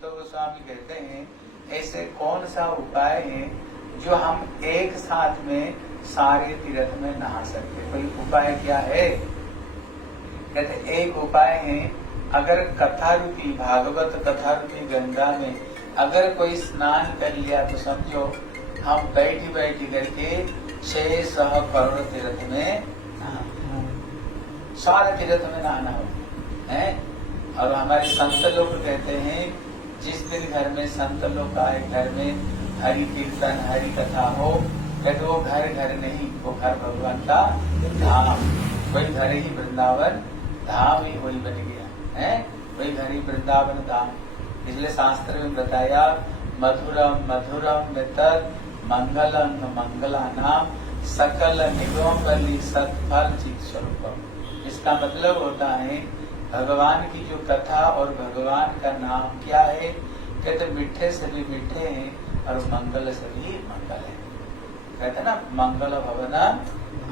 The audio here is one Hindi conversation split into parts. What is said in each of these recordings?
सुत गोस्वामी कहते हैं ऐसे कौन सा उपाय है जो हम एक साथ में सारे तीर्थ में नहा सकते? कोई उपाय क्या है? कहते एक उपाय है, अगर कथा रूपी भागवत कथा रूपी गंगा में अगर कोई स्नान कर लिया तो समझो हम बैठी बैठी करके 600 करोड़ तीर्थ में सारे तीर्थ में नहाना हो है। और हमारे संत लोग कहते हैं जिस दिन घर में संत लोग आए, घर में हरि कीर्तन हरि कथा हो, कहते वो घर घर नहीं, वो घर भगवान का धाम, वही घर ही वृंदावन धाम ही वही बन गया है, वही घर ही वृंदावन धाम। इसलिए शास्त्र में बताया मधुरम मधुरम मितद मंगलम मंगलानाम सकल निगम बलि सत्फल चित स्वरूपम। इसका मतलब होता है भगवान की जो कथा और भगवान का नाम क्या है, कहते मीठे से भी मीठे हैं और मंगल से भी मंगल है। कहते ना मंगल भवन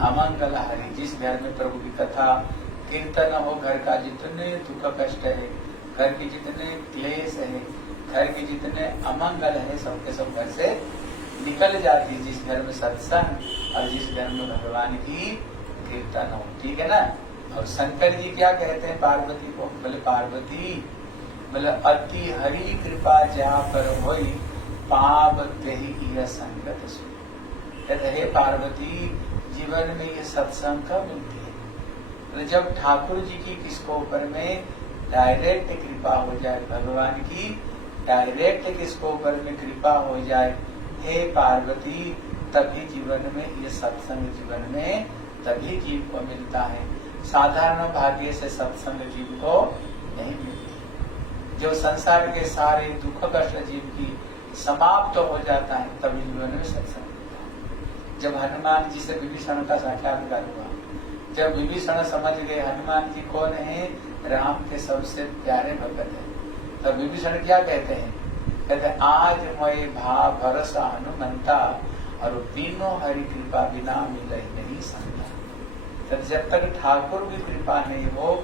अमंगल हरि। जिस घर में प्रभु की कथा कीर्तन हो, घर का जितने दुख कष्ट है, घर के जितने क्लेश है, घर के जितने अमंगल है, सबके सब घर से निकल जाती है। जिस घर में सत्संग और जिस घर में भगवान की कीर्तन हो, ठीक है ना। और शंकर जी क्या कहते हैं पार्वती को? बोले पार्वती बोले अति हरि कृपा जा पर होई पाप तेहि यह संगत सु। कहते हे पार्वती जीवन में ये सत्संग कब मिलती है? बोले जब ठाकुर जी की किसको ऊपर में डायरेक्ट कृपा हो जाए, भगवान की डायरेक्ट किसको ऊपर में कृपा हो जाए, हे पार्वती तभी जीवन में ये सत्संग जीवन में तभी जीव को मिलता है। साधारण भाग्य से सत्संग जीव को नहीं मिलती। जो संसार के सारे दुख कष्ट जीव की समाप्त हो जाता है तभी जीवन में सत्संग मिलता है। जब हनुमान जी से विभीषण का साक्षात्कार हुआ, जब विभीषण समझ गए हनुमान जी कौन है, राम के सबसे प्यारे भगत है, तब विभीषण क्या कहते हैं? कहते आज मैं भाव भरोसा हनुमंता और तीनों हरि कृपा बिना मिले नहीं संता। जब तक ठाकुर की कृपा नहीं हो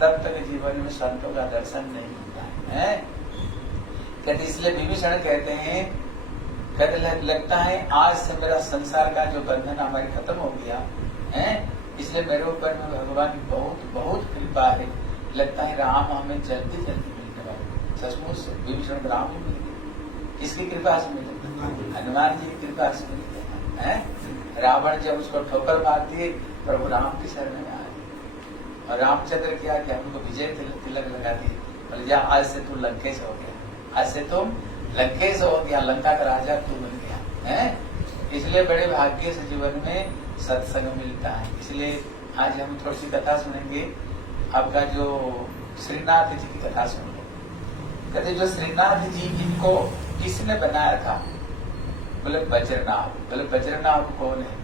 तब तक जीवन में संतों का दर्शन नहीं होता है। कहते इसलिए विभीषण कहते हैं, कहते लगता है आज से मेरा संसार का जो बंधन हमारी खत्म हो गया है, इसलिए मेरे ऊपर में भगवान की बहुत बहुत कृपा है। लगता है राम हमें जल्दी जल्दी मिलने वाले। सचमुच से विभीषण राम ही मिल गए। किसकी कृपा से मिले? हनुमान जी की कृपा से मिलते हैं। रावण जब उसको ठोकर मार दिए, प्रभु राम की शरण में आए और रामचंद्र क्या किया, उनको विजय तिलक लगा दिए। बोले जा आज से तू लंकेश हो गया, आज से तुम लंकेश हो गया, लंका का राजा तू बन गया है। इसलिए बड़े भाग्य से जीवन में सत्संग मिलता है। इसलिए आज हम थोड़ी सी कथा सुनेंगे। आपका जो श्रीनाथ जी की कथा सुन लो। कहते जो श्रीनाथ जी इनको किसने बनाया था? बोले बज्रनाभ। बोले बज्रनाभ कौन है?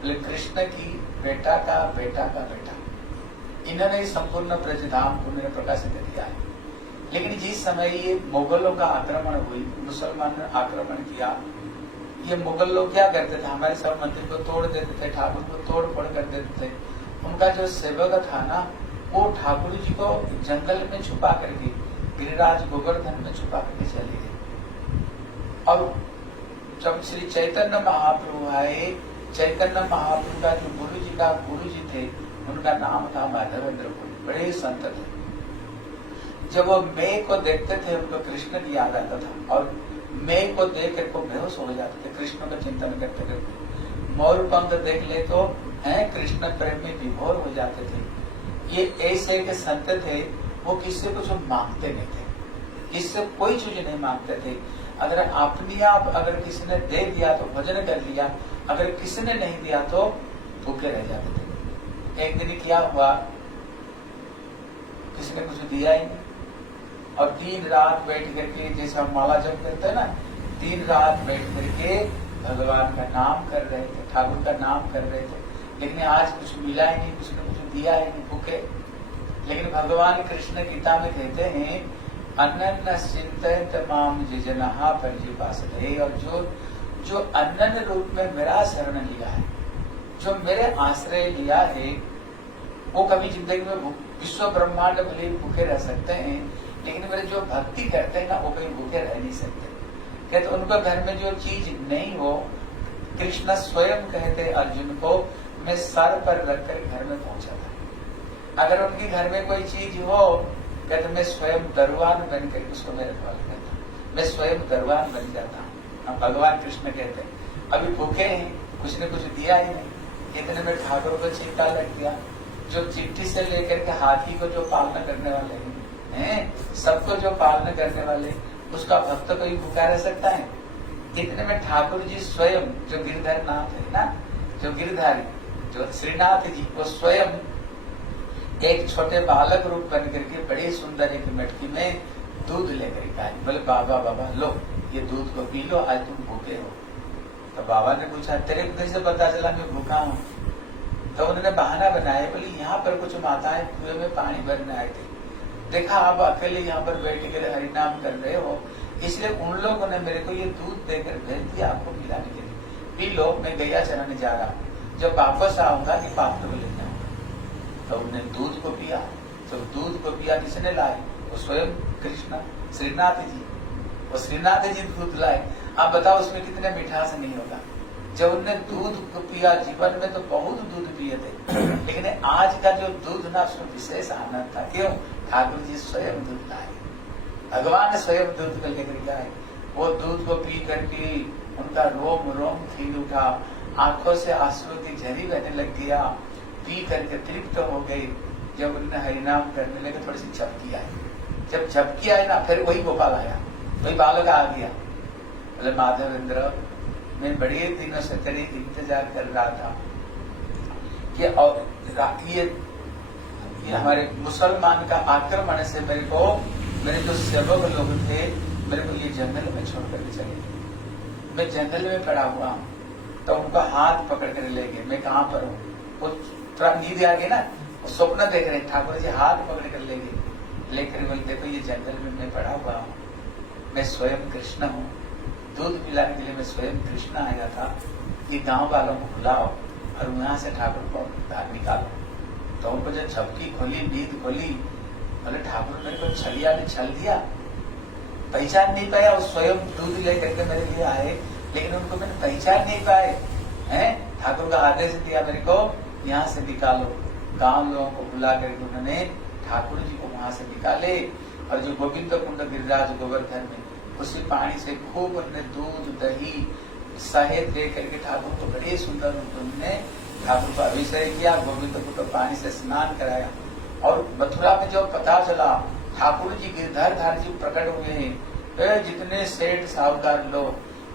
बोले कृष्ण की बेटा का बेटा का बेटा। इन्होंने संपूर्ण ब्रजधाम को मैंने प्रकाशित किया है। लेकिन जिस समय ये मुगलों का आक्रमण हुई, मुसलमानों ने आक्रमण किया, ये मुगल लोग क्या करते थे, हमारे सब मंदिर को तोड़ देते थे, ठाकुर को तोड़ फोड़ कर देते थे। उनका जो सेवक था ना, वो ठाकुर जी को जंगल में छुपा करके गिरिराज गोवर्धन में छुपा करके चले गए। और जब श्री चैतन्य महाप्रभु आए, चैतन्य महाप्रभु का जो गुरु जी थे, उनका नाम था माधवेंद्र पुरी, बड़े संत थे। जब वो मेघ को देखते थे उनको कृष्ण की याद आता था और मेघ को देख कर को बेहोश हो जाते थे कृष्ण का चिंतन करते करते। मोर पंख देख ले तो है कृष्ण प्रेम में विभोर हो जाते थे। ये ऐसे के संत थे, वो किससे कुछ मांगते नहीं थे, किससे कोई चीज नहीं मांगते थे। अगर अपने आप अगर किसी ने दे दिया तो भजन कर लिया, अगर किसी ने नहीं दिया तो भूखे रह जाते थे। एक दिन क्या हुआ, किसी ने कुछ दिया ही नहीं और दिन रात बैठ करके, जैसे हम माला जप करते हैं ना, दिन रात बैठ करके भगवान का नाम कर रहे थे, ठाकुर का नाम कर रहे थे। लेकिन आज कुछ मिला ही नहीं, कुछ ने कुछ दिया ही नहीं, भूखे। लेकिन भगवान कृष्ण गीता में कहते हैं अनन्य चिंतित माम जिजनहा परिजिपासते। और जो अनन्य रूप में मेरा शरण लिया है, जो मेरे आश्रय लिया है, वो कभी जिंदगी में विश्व ब्रह्मांड भले भूखे रह सकते हैं, लेकिन मेरे जो भक्ति करते हैं ना वो कहीं भूखे रह नहीं सकते। कहते उनको घर में जो चीज नहीं हो, कृष्ण स्वयं कहते अर्जुन को, मैं सर पर रखकर घर में पहुंचा था। अगर उनके घर में कोई चीज हो, कहते मैं स्वयं दरबान बनकर उसको मैं रखवा लेता, मैं स्वयं दरबान बन जाता हूँ। भगवान कृष्ण कहते हैं अभी भूखे हैं, कुछ ने कुछ दिया ही नहीं, इतने में ठाकुर को चिट्ठा लग गया। जो चिट्ठी से लेकर के हाथी को जो पालना करने वाले हैं, सबको जो पालना करने वाले, उसका भक्त कोई भूखा रह सकता है? इतने में ठाकुर जी स्वयं, जो गिरधर नाथ है ना, जो गिरधारी, जो श्रीनाथ जी, वो स्वयं एक छोटे बालक रूप बन करके बड़ी सुंदर एक मटकी में दूध लेकर आए। बोले बाबा बाबा लो ये दूध को पी लो, आज तुम भूखे हो। तो बाबा ने पूछा तेरे को कैसे पता चला मैं भूखा हूँ? तो उन्होंने बहाना बनाया, बोले यहाँ पर कुछ माताएं कुएं में पानी भरने आए थे, देखा आप अकेले यहाँ पर बैठ कर हरिनाम कर रहे हो, इसलिए उन लोगों ने मेरे को ये दूध देकर भेज दिया आपको पिलाने के लिए, पी लो, मैं गैया चराने जा रहा हूँ, जब वापस आऊंगा कि पात्र को ले जाऊंगा। तो उन्होंने दूध को पिया। जब दूध को पिया किसने लाए? वो स्वयं कृष्ण श्रीनाथ जी, वो श्रीनाथ जी दूध लाए। आप बताओ उसमें कितने मिठास नहीं होगा। जब उनने दूध को पिया, जीवन में तो बहुत दूध पिए थे, लेकिन आज का जो दूध ना उसमें विशेष आनंद था। क्यों? ठाकुर जी स्वयं दूध लाए, भगवान स्वयं दूध को लेकर गए। वो दूध को पी करके उनका रोम रोम खिल उठा, आंखों से आंसू की झरी बहने लग गया, पी करके तृप्त हो गए। जब उन्होंने हरिनाम करने लगे, थोड़ी सी झपकी आई। जब झपकी आई ना, फिर वही गोपाल आया, वही बालक आ गया। बोले माधवेंद्र, मैं बड़े दिनों से तेरे इंतजार कर रहा था कि और ये हमारे मुसलमान का आक्रमण से मेरे जो सेवक लोग थे, मेरे को ये जंगल में छोड़ कर चले गए। मैं जंगल में पड़ा हुआ हूँ, तो उनका हाथ पकड़ कर ले गए। मैं कहाँ पर हूँ? वो थोड़ा नींद आ गई ना, वो स्वप्न देख रहे हैं। ठाकुर जी हाथ पकड़ कर ले गए, लेकर बोले देखो ये जंगल में मैं पड़ा हुआ हूँ, मैं स्वयं कृष्ण हूँ, दूध पिलाने के लिए मैं स्वयं कृष्ण आया था, ये गांव वालों को बुलाओ और वहां से ठाकुर को बाहर निकालो। तो उनको जब झपकी खोली, नींद खोली, बोले ठाकुर मेरे को छलिया ने छल दिया, पहचान नहीं पाया। वो स्वयं दूध लेकर के मेरे लिए आए, लेकिन उनको मैंने पहचान नहीं पाए हैं। ठाकुर का आदेश दिया मेरे को यहाँ से निकालो। गांव लोगों को बुला करके उन्होंने ठाकुर जी को वहां से निकाले, और जो गोविंद कुंड गिरिराज गोवर्धन में उसी पानी से खूब उन्होंने दूध दही शहद दे करके ठाकुर को बड़े सुंदर उन्होंने ठाकुर को अभिषेक किया, गोविंद को पानी से स्नान कराया। और मथुरा में जो पता चला ठाकुर जी गिरधरधार जी प्रकट हुए हैं, जितने सेठ साहूकार लोग,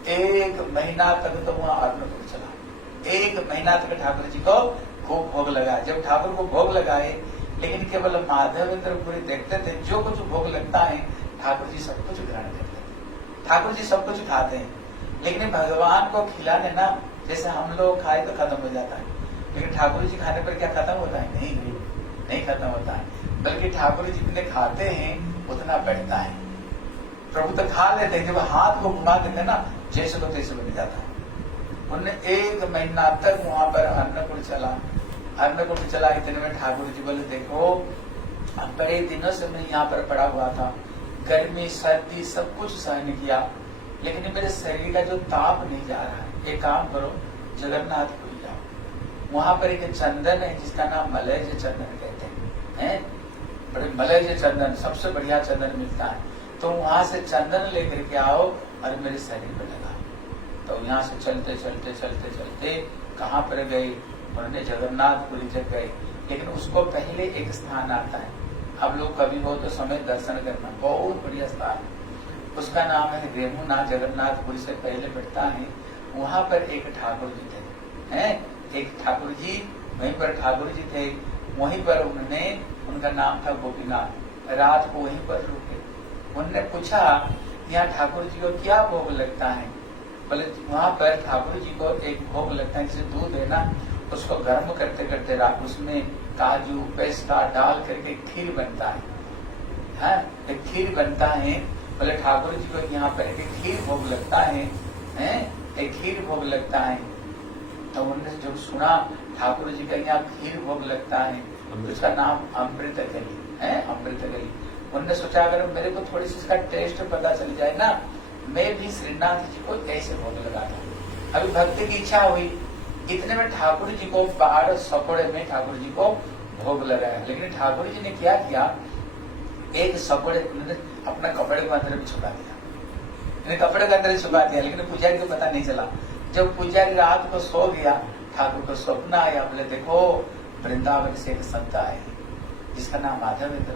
1 महीना तक तो वहाँ अन्नकूट चला। 1 महीना तक ठाकुर जी को खूब भोग लगाया। जब ठाकुर को भोग लगाए, लेकिन केवल माधवेंद्र पूरी देखते थे, जो कुछ भोग लगता है ठाकुर जी सब कुछ ग्रहण करते थे, ठाकुर जी सब कुछ खाते हैं। लेकिन भगवान को खिलाने ना, जैसे हम लोग खाए तो खत्म हो जाता है, लेकिन ठाकुर जी खाने पर क्या खत्म होता है? नहीं खत्म होता है, बल्कि ठाकुर जी जितने खाते हैं उतना बढ़ता है। प्रभु तो खा लेते हैं, जब हाथ को घुमा देते हैं ना, जैसे को तैसे बन जाता है। उन्होंने 1 महीना तक वहां पर अन्नकूट चला। इतने में ठाकुर जी बोले देखो, बड़े दिनों से मैं यहाँ पर पड़ा हुआ था, गर्मी सर्दी सब कुछ सहन किया, लेकिन मेरे शरीर का जो ताप नहीं जा रहा है। एक काम करो, जगन्नाथपुरी जाओ, वहां पर एक चंदन है जिसका नाम मलय चंदन कहते हैं। बड़े मलय चंदन, सबसे बढ़िया चंदन मिलता है, तो वहां से चंदन लेकर के आओ और मेरे शरीर पर लगा। तो यहाँ से चलते चलते कहाँ पर गए? उन्होंने जगन्नाथपुरी जग गए। लेकिन उसको पहले एक स्थान आता है, आप लोग कभी हो तो समय दर्शन करना, बहुत बढ़िया स्थान, उसका नाम है रेमुनाथ। जगन्नाथपुरी से पहले पड़ता है। वहां पर एक ठाकुर जी थे, एक ठाकुर जी, वहीं पर ठाकुर जी थे, वहीं पर उनका नाम था गोपीनाथ। रात को वहीं पर रुके। उन्होंने पूछा यहाँ ठाकुर जी को क्या भोग लगता है? बोले वहां पर ठाकुर जी को एक भोग लगता है, जैसे दूध है ना, उसको गर्म करते करते रात उसमें काजू पिस्ता डाल करके खीर बनता है, एक खीर बनता है। बोले ठाकुर जी को यहाँ पर एक खीर भोग लगता है, एक खीर भोग लगता है। तो उन्होंने जब सुना ठाकुर जी का यहाँ खीर भोग लगता है, उसका नाम अमृत गली है, अमृत गली। उन्होंने सोचा अगर मेरे को थोड़ी सी इसका टेस्ट पता चल जाए ना, मैं भी श्रीनाथ जी को ऐसे भोग लगाता। अभी भक्ति की इच्छा हुई, इतने में ठाकुर जी को बाहर सकोड़े में ठाकुर जी को भोग लगाया। लेकिन ठाकुर जी ने क्या किया, एक सकोड़े अपना कपड़े को अंदर में छुपा दिया, कपड़े के अंदर छुपा दिया, लेकिन पुजारी को पता नहीं चला। जब पुजारी रात को सो गया, ठाकुर को स्वप्न आया, बोले देखो वृंदावन से एक संत आए जिसका नाम माधवेंद्र,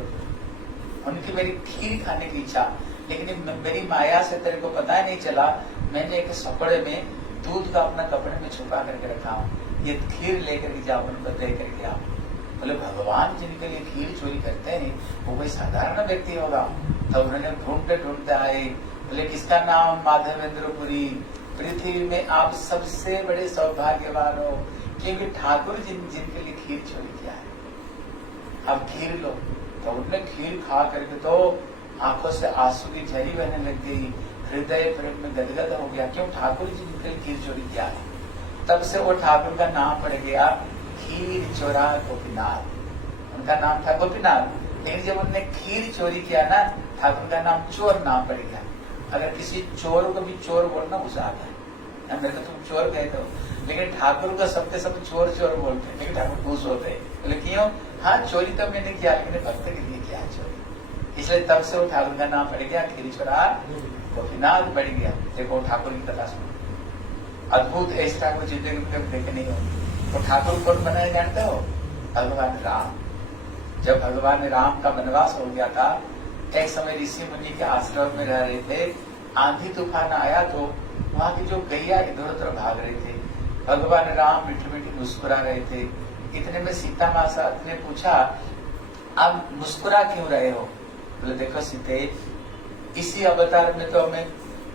उनकी मेरी खीर खाने की इच्छा, लेकिन मेरी माया से तेरे को पता नहीं चला, मैंने एक सपड़े में दूध का अपना कपड़े में छुपा करके रखा हूँ, ये खीर लेकर के जाओ, उनको दे करके आओ। बोले भगवान जिनके लिए खीर चोरी करते हैं वो कोई साधारण व्यक्ति होगा। तब उन्होंने ढूंढते ढूंढते आए, बोले किसका नाम माधवेंद्रपुरी, पृथ्वी में आप सबसे बड़े सौभाग्यवान हो, क्योंकि ठाकुर जिनके लिए खीर चोरी किया है, अब खीर लो। तो उन्होंने खीर खा करके तो आंखों से आंसू की झरी बहने लग गई, हृदय प्रेम में गदगद हो गया, क्यों ठाकुर जी जिनके लिए खीर चोरी किया है। तब से वो ठाकुर का नाम पड़ गया खीर चोरा गोपीनाथ, उनका नाम था गोपीनाथ। लेकिन जब उन्होंने खीर चोरी किया ना, ठाकुर का नाम चोर नाम पड़ गया। अगर किसी चोर को भी चोर बोलना गुस्सा आता है, मेरे को तुम चोर कहते हो, लेकिन ठाकुर को सबके सब चोर चोर बोलते हैं, लेकिन ठाकुर खुश होते हैं, बोले क्यों, हाँ चोरी तो मैंने किया, लेकिन भक्त के लिए किया चोरी। इसलिए तब से वो ठाकुर का नाम पड़ गया खीर चोरा गोपीनाथ पड़ गया। देखो ठाकुर की कथा सुनो, अद्भुत ऐसे ठाकुर जिंदगी में देखे नहीं होंगे। तो ठाकुर कौन बनाया जानते हो, भगवान राम। जब भगवान राम का वनवास हो गया था, एक समय ऋषि मुनि के आश्रम में रह रहे थे, आंधी तूफान आया तो वहां की जो गैया इधर उधर भाग रहे थे, भगवान राम मीठी मीठी मुस्कुरा रहे थे। इतने में सीता माता ने पूछा आप मुस्कुरा क्यों रहे हो, बोले देखो सीते, इसी अवतार में तो मैं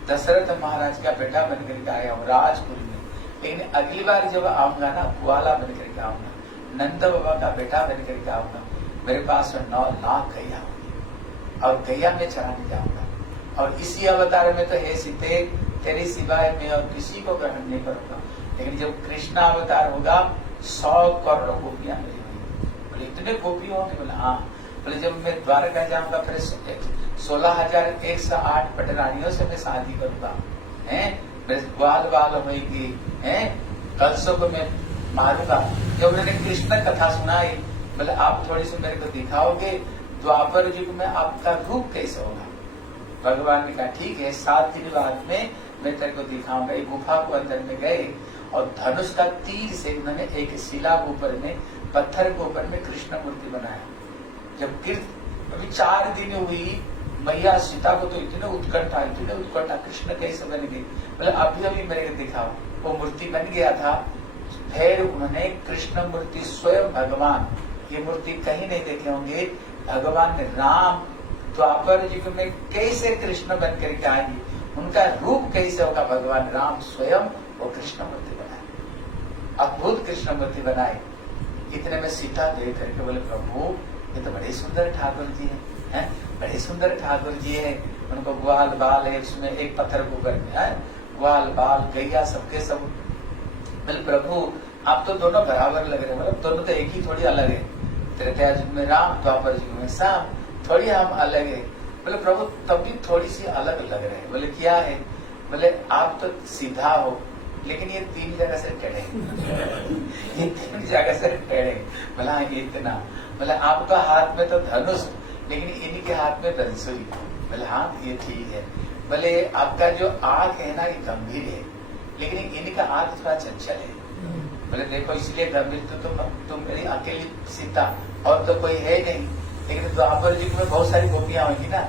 दशरथ महाराज का बेटा बनकर के आया हूँ राजपुरी में, लेकिन अगली बार जब आऊंगा ना, कुआला बनकर के आऊंगा, नंद बाबा का बेटा बनकर के आऊंगा, मेरे पास 9 लाख गैया होगी और गैया में चराने जाऊंगा, और इसी अवतार में तो हे सीते तेरे सिवाय मैं और किसी को ग्रहण नहीं करूंगा। लेकिन जब कृष्ण अवतार होगा 100 करोड़ गोपियां मेरी होंगी। बोले इतने गोपी होंगे, बोले हाँ। बोले जब मैं द्वारका जाऊंगा फिर 16,108 पटरानियों से मैं शादी करूंगा, मेरे ग्वाल बाल होगी, कलसों को मैं मारूंगा। जब उन्होंने कृष्ण कथा सुनाई, बोले आप थोड़ी सी मेरे को दिखाओगे द्वापर युग में आपका रूप कैसे होगा। भगवान ने कहा ठीक है, 7 दिन बाद में मैं तेरे को दिखाऊंगा। एक गुफा को अंदर में गए और धनुष का तीर से उन्होंने एक शिला के ऊपर में, पत्थर के ऊपर में कृष्ण मूर्ति बनाया। जब अभी 4 दिन हुई, मैया सीता को तो इतने उत्कंठा कृष्ण कैसे बन गई, बोले अभी अभी मेरे को दिखाओ। वो मूर्ति बन गया था। फिर उन्होंने कृष्ण मूर्ति स्वयं भगवान, ये मूर्ति कहीं नहीं देखे होंगे, भगवान राम द्वापर युग में कैसे कृष्ण बन करके आएंगे, उनका रूप कैसे होगा, भगवान राम स्वयं वो कृष्ण मूर्ति बनाए, अद्भुत कृष्ण मूर्ति बनाए। इतने में सीता देख करके बोले प्रभु ये तो बड़े सुंदर ठाकुर जी हैं, बड़े सुंदर ठाकुर जी है। उनको ग्वाल बाल है, उसमें एक पत्थर के ऊपर में है ग्वाल बाल गैया सबके सब। बोले प्रभु आप तो दोनों बराबर लग रहे हैं, मतलब दोनों तो एक ही, थोड़ी अलग है। त्रेता युग में राम, द्वापर युग में श्याम, थोड़ी हम अलग है। बोले प्रभु तब भी थोड़ी सी अलग लग रहे हैं। बोले क्या है, बोले आप तो सीधा हो, लेकिन ये 3 जगह से टेढ़े ये 3 जगह से टेढ़े। बोला ये इतना, बोले आपका हाथ में तो धनुष, लेकिन इनके हाथ में धनुषुरी। बोले हाँ ये ठीक है। बोले आपका जो आंख है ना ये गंभीर है, लेकिन इनका आंख थोड़ा चंचल है। बोले देखो इसलिए गंभीर तो तुम मेरी अकेली सीता, और तो कोई है नहीं, लेकिन द्वापर युग में बहुत सारी गोपियां होंगी ना,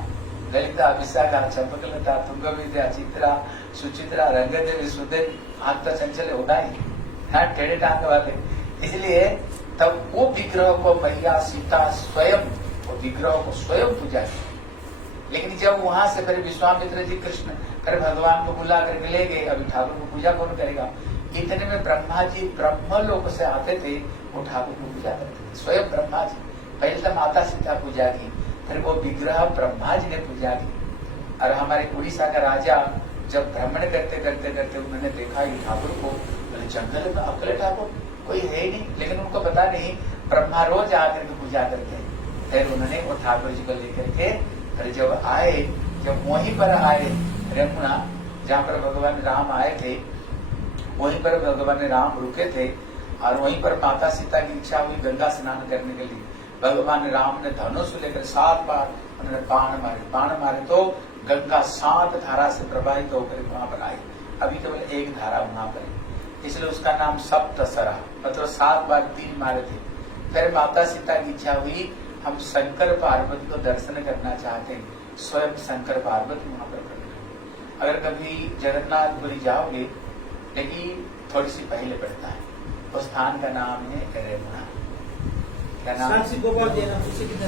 ललिता, विशाखा, चंपकलता, तुंगविद्या, चित्रा, सुचित्रा, रंगदेवी, सुदेवी, आंख तो चंचल होना ही, हाँ टेढ़े टांग वाले। इसलिए तब वो विग्रह को मैया सीता स्वयं, वो विग्रह को स्वयं पूजा की। लेकिन जब वहां से फिर विश्वामित्र जी कृष्ण फिर भगवान को बुला करके ले गए, अभी ठाकुर को पूजा कौन करेगा। इतने में ब्रह्मा जी ब्रह्मलोक से आते थे, वो ठाकुर को पूजा करते थे, स्वयं ब्रह्मा जी। पहले तो माता सीता पूजा की, फिर वो विग्रह ब्रह्मा जी ने पूजा की। और हमारे उड़ीसा का राजा जब भ्रमण करते करते करते उन्होंने देखा ये ठाकुर को, बोले जंगल में अकेले ठाकुर कोई है ही नहीं, लेकिन उनको पता नहीं ब्रह्मा रोज आकर के पूजा करते हैं। फिर उन्होंने वो ठाकुर जी को लेकर के फिर जब वहीं पर आए रमुना, जहाँ पर भगवान राम आए थे, वहीं पर भगवान राम रुके थे और वहीं पर माता सीता की इच्छा हुई गंगा स्नान करने के लिए। भगवान राम ने धनुष लेकर 7 बार उन्होंने बाण मारे तो गंगा 7 धारा से प्रवाहित होकर वहां पर आई। अभी केवल एक धारा वहां पर है, इसलिए उसका नाम सप्तसरा, मतलब 7 बार तीर मारे थे। फिर माता सीता की इच्छा हुई हम शंकर पार्वती को दर्शन करना चाहते हैं, स्वयं शंकर पार्वती वहां पर प्रकट हुए। अगर कभी जगन्नाथपुरी जाओगे, लेकिन थोड़ी सी पहले पड़ता है, उस स्थान का नाम है रेमुना। क्या नाम?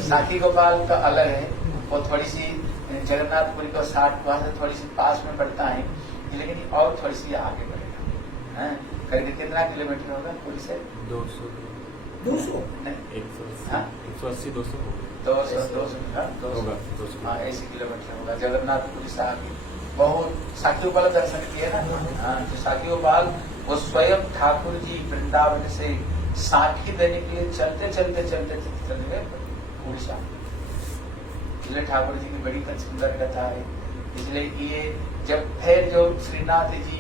साखी गोपाल का अलग है, वो थोड़ी सी जगन्नाथपुरी को 60 वहां से थोड़ी सी पास में पड़ता है, लेकिन और थोड़ी सी आगे पड़ेगा। करीब कितना किलोमीटर होगा पुरी से? 200 180 200 हाँ, ऐसी किलोमीटर होगा जगन्नाथपुरी से आगे। बहुत साखी गोपाल दर्शन किए ना। हाँ, जो साखी गोपाल वो स्वयं ठाकुर जी वृंदावन से साखी देने के लिए चलते चलते गए उड़ीसा। इसलिए ठाकुर जी की बड़ी सुंदर कथा है। इसलिए ये जब फिर जो श्रीनाथ जी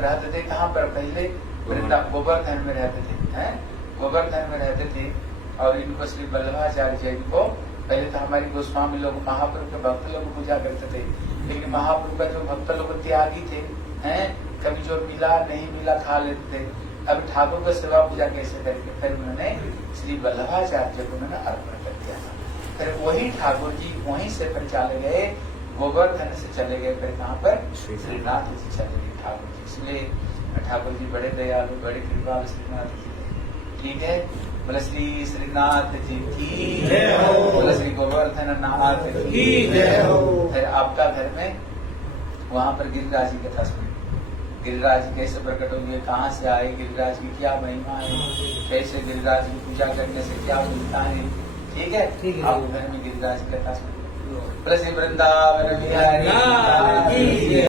रहते थे कहाँ पर? पहले गोवर्धन में रहते थे, हैं? गोवर्धन में रहते थे और इनको श्री वल्लभाचार्य जी को पहले तो हमारी गोस्वामी लोग महाप्रभु के भक्त लोग पूजा करते थे, लेकिन महाप्रभु का जो भक्त लोग त्यागी थे, हैं? कभी जो मिला नहीं मिला खा लेते थे। अब ठाकुर को सेवा पूजा कैसे करके फिर उन्होंने श्री वल्लभाचार्य जी को उन्होंने अर्पण कर दिया था। फिर वही ठाकुर जी वहीं से फिर चले गए, गोवर्धन से चले गए, फिर कहाँ पर? श्रीनाथ जी चले गए ठाकुर जी। इसलिए ठाकुर जी बड़े दयालु, बड़े कृपालु श्रीनाथ जी। ठीक है, बोले श्री श्रीनाथ जी की जय हो, बोले श्री गोवर्धन नाथ की जय हो। फिर आपका घर में वहां पर गिरिराज जी कथा सुनी। गिरिराज जी कैसे प्रकट हुए, कहाँ से आए, गिरिराज की क्या महिमा है, कैसे गिरिराज की पूजा करने से क्या मिलता है। ठीक है, आप घर में गिरिराज की कथा सुनी। बोले श्री वृंदावन बिहारी